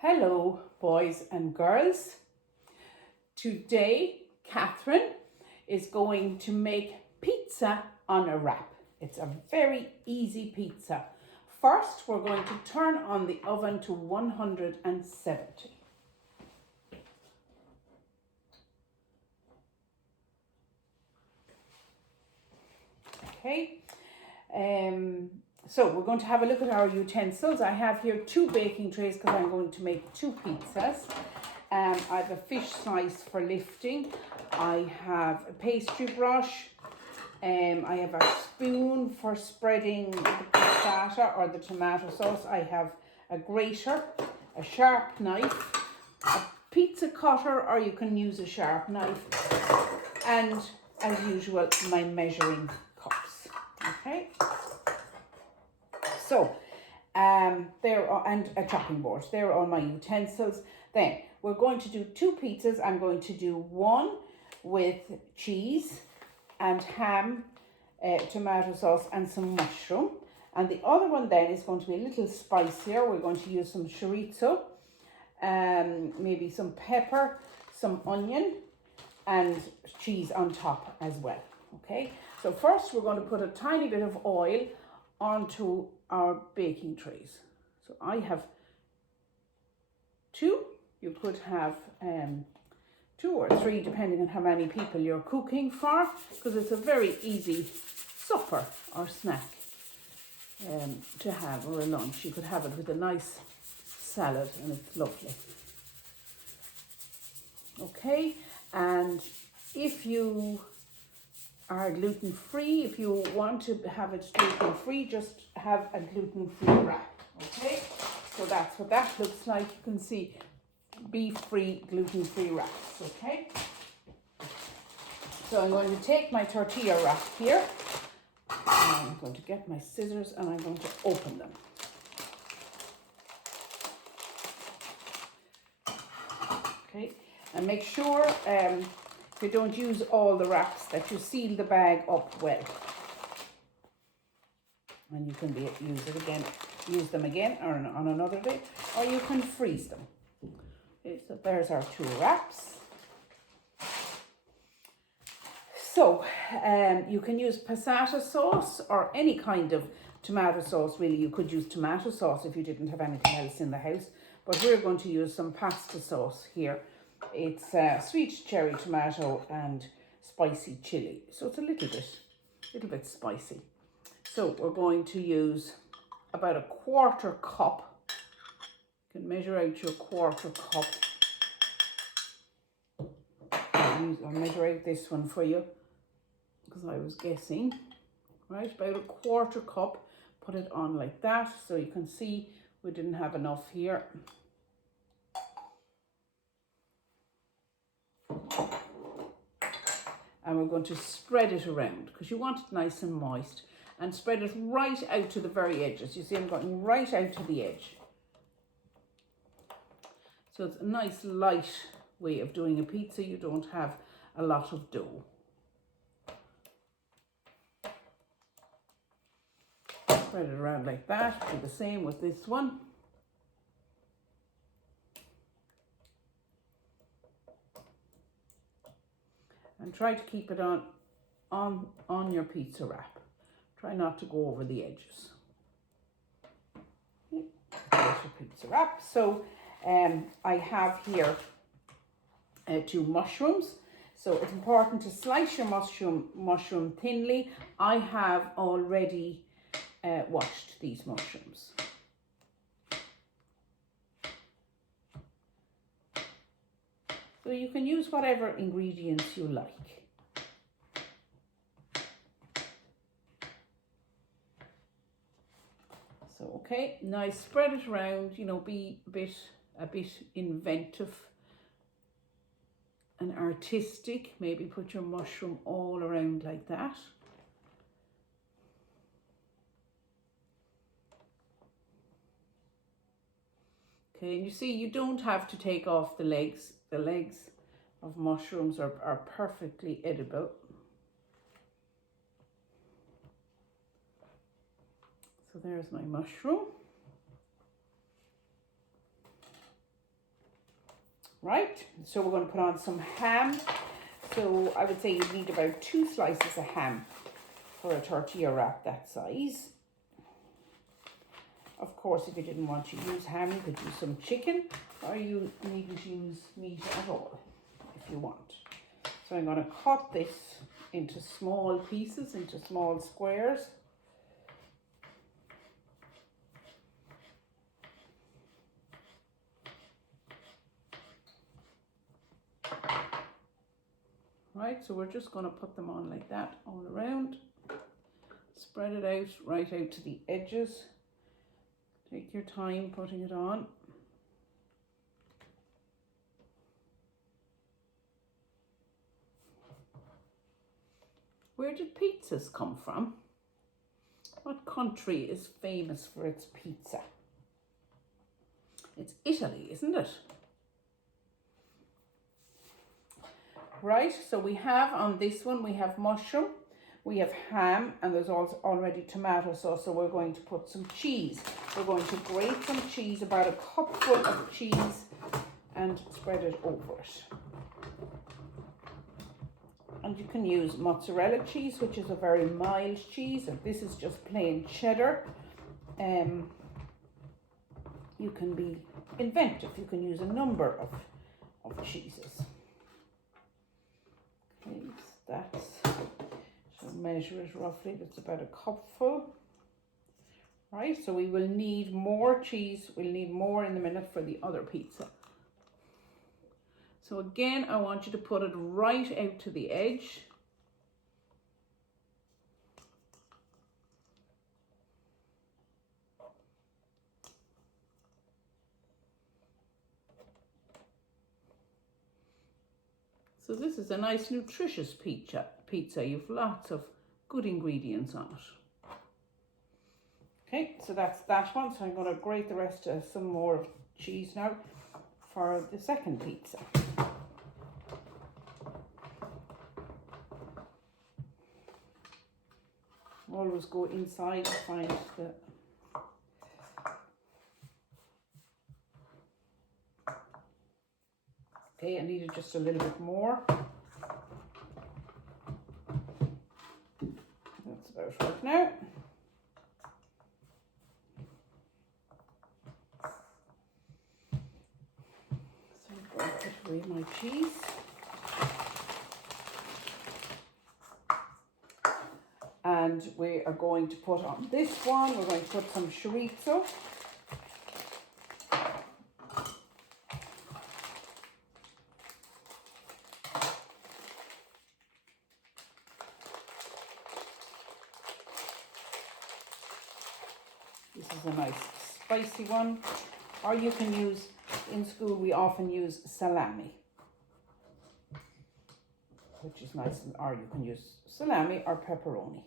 Hello, boys and girls. Today, Catherine is going to make pizza on a wrap. It's a very easy pizza. First, we're going to turn on the oven to 170. Okay. So we're going to have a look at our utensils. I have here 2 baking trays because I'm going to make 2 pizzas. I have a fish slice for lifting. I have a pastry brush. I have a spoon for spreading the passata or the tomato sauce. I have a grater, a sharp knife, a pizza cutter, or you can use a sharp knife, and as usual, my measuring cups. Okay. So, there are, and a chopping board. There are all my utensils. Then we're going to do 2 pizzas. I'm going to do one with cheese and ham, tomato sauce, and some mushroom. And the other one then is going to be a little spicier. We're going to use some chorizo, maybe some pepper, some onion, and cheese on top as well. Okay. So first we're going to put a tiny bit of oil onto our baking trays. So I have 2. You could have 2 or 3 depending on how many people you're cooking for, because it's a very easy supper or snack to have, or a lunch. You could have it with a nice salad and it's lovely. Okay, and if you are gluten-free, if you want to have it gluten-free, just have a gluten-free wrap. Okay, so that's what that looks like. You can see beef-free, gluten-free wraps. Okay, so I'm going to take my tortilla wrap here. I'm going to get my scissors and I'm going to open them. Okay, and make sure if you don't use all the wraps that you seal the bag up well. And you can use them again or on another day, or you can freeze them. Okay, so there's our 2 wraps. So you can use passata sauce or any kind of tomato sauce. Really, you could use tomato sauce if you didn't have anything else in the house, but we're going to use some pasta sauce here. It's sweet cherry tomato and spicy chili, so it's a little bit spicy. So we're going to use about a 1/4 cup. You can measure out your 1/4 cup. I'll measure out this one for you because I was guessing. Right, about a 1/4 cup. Put it on like that so you can see we didn't have enough here. And we're going to spread it around because you want it nice and moist, and spread it right out to the very edges. You see, I'm going right out to the edge. So it's a nice light way of doing a pizza. You don't have a lot of dough. Spread it around like that. Do the same with this one. And try to keep it on your pizza wrap. Try not to go over the edges. There's your pizza wrap. So I have here 2 mushrooms. So it's important to slice your mushroom thinly. I have already washed these mushrooms. So you can use whatever ingredients you like. So okay, now I spread it around, you know, be a bit inventive and artistic. Maybe put your mushroom all around like that. Okay, and you see, you don't have to take off the legs. The legs of mushrooms are perfectly edible. So there's my mushroom. right? So we're going to put on some ham. So I would say you need about 2 slices of ham for a tortilla wrap that size. Of course, if you didn't want to use ham, you could use some chicken, or you needn't use meat at all if you want. So I'm going to cut this into small pieces, into small squares. Right, so we're just going to put them on like that all around. Spread it out right out to the edges. Take your time putting it on. Where did pizzas come from? What country is famous for its pizza? It's Italy, isn't it? Right, so we have on this one, we have mushroom, we have ham, and there's also already tomato sauce, so we're going to put some cheese. We're going to grate some cheese, about a cupful of cheese, and spread it over it. And you can use mozzarella cheese, which is a very mild cheese, and this is just plain cheddar. You can be inventive, you can use a number of cheeses. Okay, so measure it roughly, that's about a cupful. Right, so we will need more cheese, we'll need more in a minute for the other pizza. So again, I want you to put it right out to the edge. So this is a nice nutritious pizza. You've lots of good ingredients on it. Okay, so that's that one. So I'm going to grate the rest of some more cheese now for the second pizza. Always go inside and find the okay, I needed just a little bit more. That's about right now. So I'm going to put away my cheese. And we are going to put on this one, we're going to put some chorizo. This is a nice spicy one. Or you can use, in school we often use salami, which is nice, or you can use salami or pepperoni.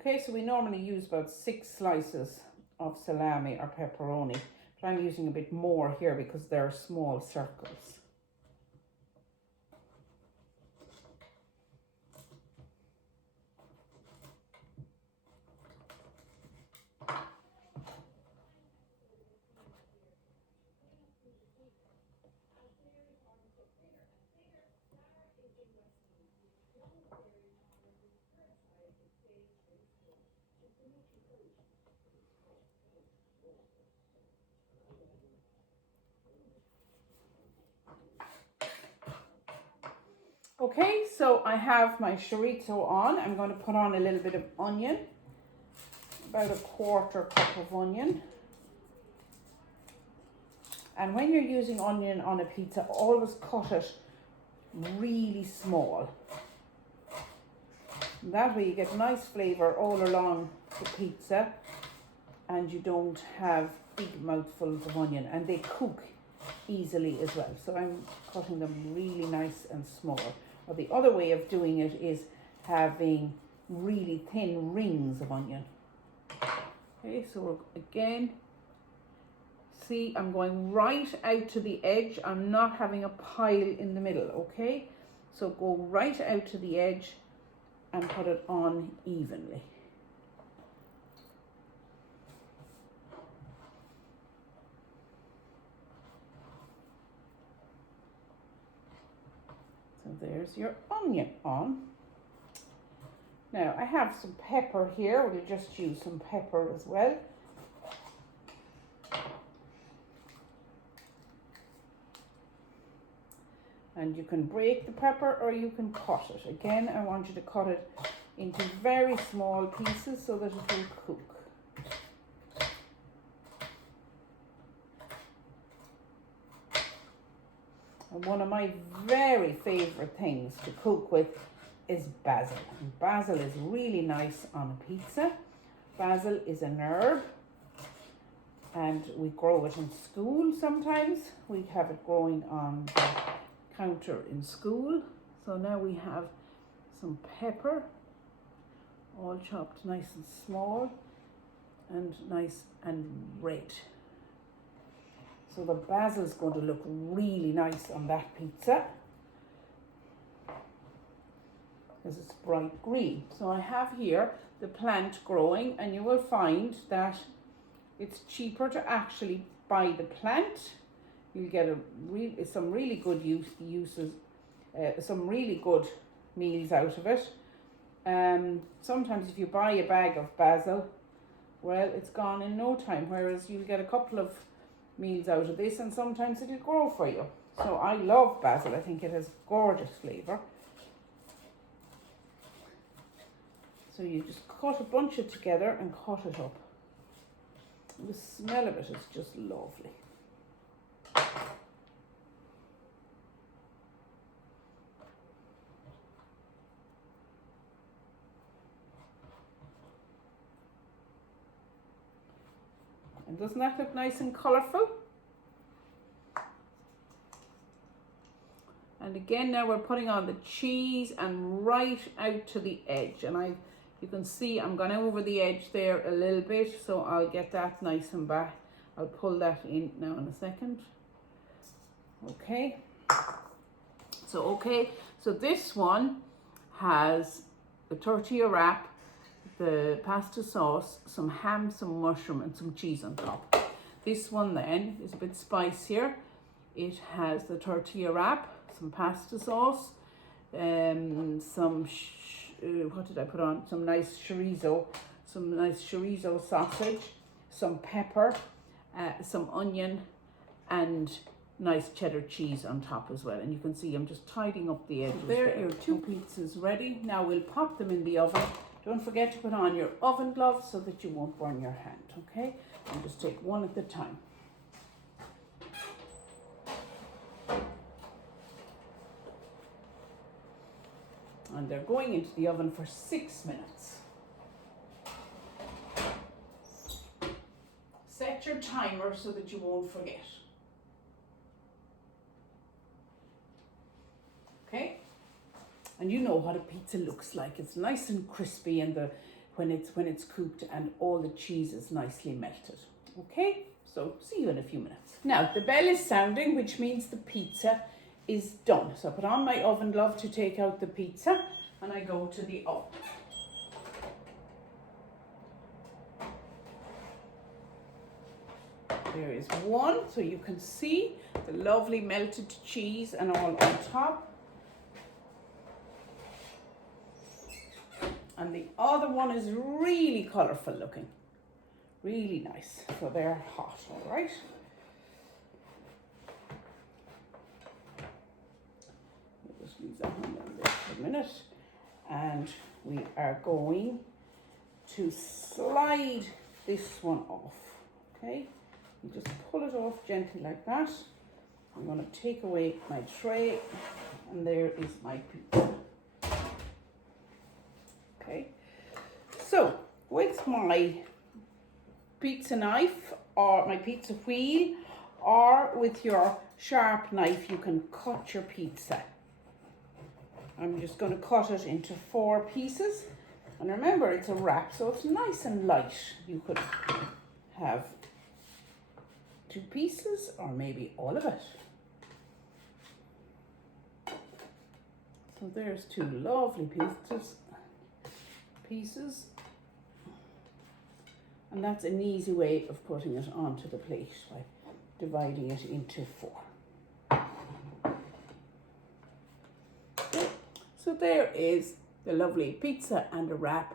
Okay, so we normally use about 6 slices of salami or pepperoni, but I'm using a bit more here because they're small circles. Okay, so I have my chorizo on. I'm going to put on a little bit of onion, about a 1/4 cup of onion. And when you're using onion on a pizza, always cut it really small. That way you get nice flavour all along the pizza and you don't have big mouthfuls of onion, and they cook easily as well. So I'm cutting them really nice and small. Or the other way of doing it is having really thin rings of onion. Okay, so we're, again, see, I'm going right out to the edge. I'm not having a pile in the middle, okay? So go right out to the edge and put it on evenly. So there's your onion on. Now I have some pepper here. We'll just use some pepper as well. And you can break the pepper or you can cut it. Again, I want you to cut it into very small pieces so that it will cook. And one of my very favourite things to cook with is basil. And basil is really nice on a pizza. Basil is an herb and we grow it in school sometimes. We have it growing on the counter in school. So now we have some pepper, all chopped nice and small and nice and red. So the basil is going to look really nice on that pizza because it's bright green. So I have here the plant growing, and you will find that it's cheaper to actually buy the plant. You'll get some really good uses, some really good meals out of it. Sometimes if you buy a bag of basil, well, it's gone in no time, whereas you'll get a couple of meals out of this, and sometimes it'll grow for you. So I love basil. I think it has gorgeous flavour. So you just cut a bunch of together and cut it up. The smell of it is just lovely. And doesn't that look nice and colourful? And again, now we're putting on the cheese and right out to the edge. And you can see I'm going over the edge there a little bit, so I'll get that nice and back. I'll pull that in now in a second. Okay. So this one has the tortilla wrap, the pasta sauce, some ham, some mushroom and some cheese on top. This one then is a bit spicier. It has the tortilla wrap, some pasta sauce, what did I put on? Some nice chorizo sausage, some pepper, some onion and nice cheddar cheese on top as well. And you can see I'm just tidying up the edges. There are your two pizzas ready. Now we'll pop them in the oven. Don't forget to put on your oven gloves so that you won't burn your hand, okay? And just take one at a time. And they're going into the oven for 6 minutes. Set your timer so that you won't forget. Okay? And you know what a pizza looks like. It's nice and crispy, and when it's cooked, and all the cheese is nicely melted. Okay? So see you in a few minutes. Now the bell is sounding, which means the pizza is done. So I put on my oven glove to take out the pizza and I go to the oven. There is one, so you can see the lovely melted cheese and all on top. And the other one is really colourful looking. Really nice. So they're hot, all right? Just leave that one down there for a minute. And we are going to slide this one off, okay? You just pull it off gently like that. I'm going to take away my tray, and there is my pizza. Okay, so with my pizza knife or my pizza wheel, or with your sharp knife, you can cut your pizza. I'm just going to cut it into 4 pieces. And remember, it's a wrap, so it's nice and light. You could have 2 pieces or maybe all of it. So there's 2 lovely pieces. And that's an easy way of putting it onto the plate by dividing it into 4. Okay. So there is the lovely pizza and a wrap